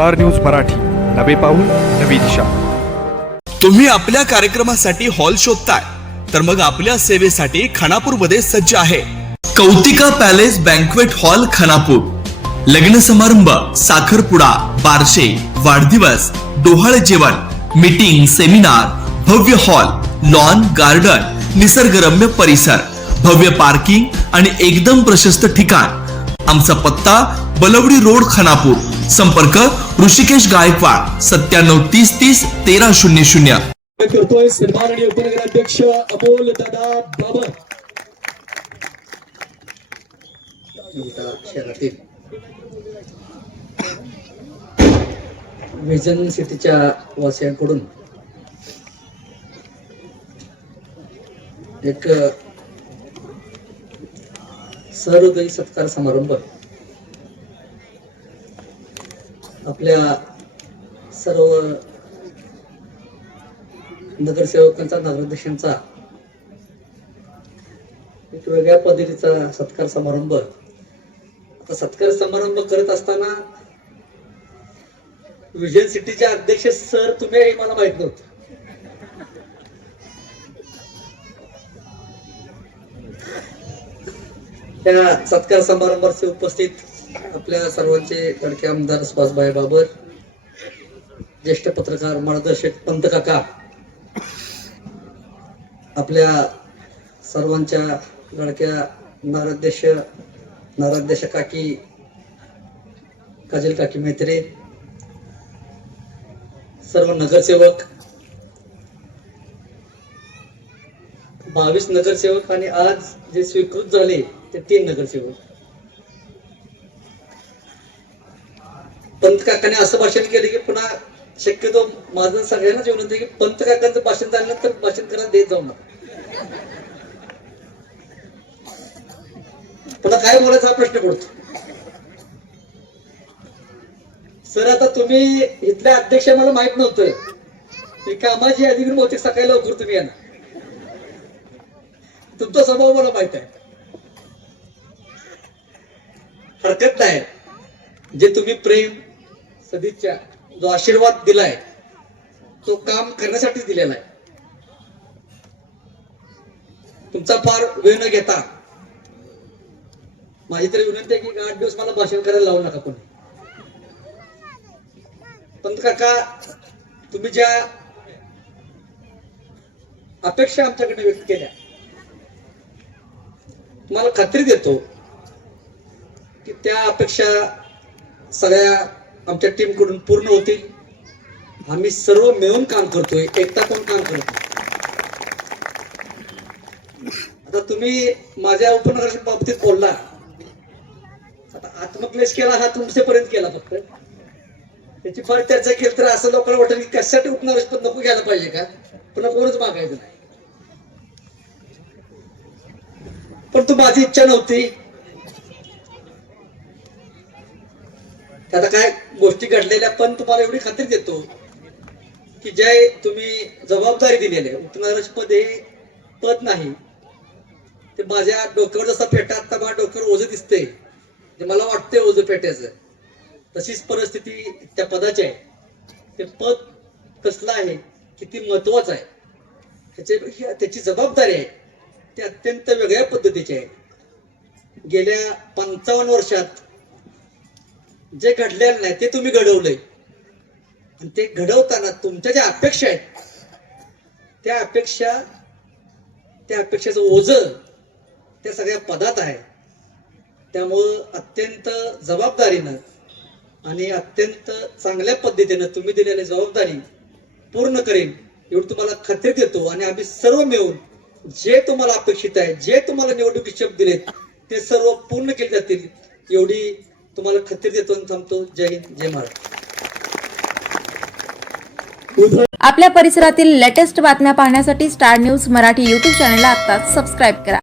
Star news Marathi, नवे पाऊल नवी दिशा। तुम्ही आपल्या कार्यक्रमासाठी हॉल शोधताय तर मग आपल्या सेवेसाठी खानापूर मध्ये सज्ज आहे कौतिका पॅलेस बँक्वेट हॉल खानापूर। लग्न समारंभ, साखरपुडा, बारशे, वाढदिवस, डोहाळे जेवण, मीटिंग, सेमिनार, भव्य हॉल, लॉन, गार्डन, निसर्गरम्य परिसर, भव्य पार्किंग आणि एकदम प्रशस्त ठिकाण। आमचा पत्ता बलवडी रोड खानापूर। संपर्क ऋषिकेश गायकवाड 9730301300। करतोय सन्माननीय उपनगराध्यक्ष अमोल दादा बाबर। शहरातील विजन सिटीच्या वासियांकडून एक सहृदयी सत्कार समारंभ आपल्या सर्व नगरसेवकांचा, नगराध्यक्षांचा एक वेगळ्या पद्धतीचा सत्कार समारंभ। आता सत्कार समारंभ करत असताना विजन सिटीचे अध्यक्ष सर तुम्ही हे मला माहित नव्हतं। त्या सत्कार समारंभाचे उपस्थित आपल्या सर्वांचे लाडके आमदार सुभाषभाई बाबर, ज्येष्ठ पत्रकार मार्गदर्शक पंत काका, आपल्या सर्वांच्या लाडक्या नगराध्यक्ष काकी काजल काकी मैत्रे, सर्व नगरसेवक, 22 नगरसेवक आणि आज जे स्वीकृत झाले ते 3 नगरसेवक। पंत काकाने असं भाषण केलं की पुन्हा शक्यतो माझं सगळ्यांनाच विनंती की पंत काकांचं भाषण झाल्यानंतर भाषण करायला देत जाऊ नका। पुन्हा काय बोलायचा हा प्रश्न पडतो। सर आता तुम्ही इथल्या अध्यक्ष मला माहित नव्हतं की कामाची यादी घेऊन बहुतेक सकाळी लवकर तुम्ही येणार, तुमचा स्वभाव मला माहित आहे, हरकत नाही। जे तुम्ही प्रेम, सदिच्छा, जो आशीर्वाद दिलाय तो काम करण्यासाठी दिलेला आहे। तुमचा फार वेळ न घेता माझी तरी विनंती आहे की 8 दिवस मला भाषण करायला लावू नका कोणी। पंत काका, तुम्ही ज्या अपेक्षा आमच्याकडे व्यक्त केल्या, तुम्हाला खात्री देतो की त्या अपेक्षा सगळ्या आमच्या टीम कडून पूर्ण होतील। आम्ही सर्व मिळून काम करतोय, एकटा कोण काम करत नाही। आता तुम्ही माझ्या उपनगराच्या बाबतीत बोलला, आता आत्मक्लेश केला हा तुमच्यापर्यंत केला, फक्त त्याची फार चर्चा केली तर असं लोकांना वाटतं की कशासाठी उपनगराच पण नको घ्यायला पाहिजे का, पुन्हा कोणच मागायचं नाही। पण तू माझी इच्छा नव्हती। आता काय गोष्टी घडलेल्या, पण तुम्हाला एवढी खात्री देतो की जे तुम्ही जबाबदारी दिलेली आहे, उपनगराध्यक्ष हे पद नाही, ते माझ्या डोक्यावर जसा फेटा आता माझ्या डोक्यावर ओझं दिसतंय, ते मला वाटतंय ओझं फेट्याचं, तशीच परिस्थिती त्या पदाची आहे। ते पद कसलं आहे, किती महत्वाचं आहे, त्याची जबाबदारी आहे ती अत्यंत वेगळ्या पद्धतीची आहे। गेल्या 55 वर्षात जे घडलेलं नाही ते तुम्ही घडवलंय, आणि ते घडवताना तुमच्या ज्या अपेक्षा आहेत त्या अपेक्षेचं ओझं त्या सगळ्या पदात आहे। त्यामुळं अत्यंत जबाबदारीनं आणि अत्यंत चांगल्या पद्धतीनं तुम्ही दिलेली जबाबदारी पूर्ण करेन एवढी तुम्हाला खात्री देतो। आणि आम्ही सर्व मिळून जे तुम्हाला अपेक्षित आहे, जे तुम्हाला निवडणुकीत शब्द दिलेत ते सर्व पूर्ण केले जातील एवढी तुम्हाला खात्री देतो आणि थांबतो। जय हिंद, जय महाराष्ट्र। आपल्या परिसरातील लेटेस्ट बातम्या पाहण्यासाठी स्टार न्यूज मराठी YouTube चॅनलला आत्ताच सबस्क्राईब करा।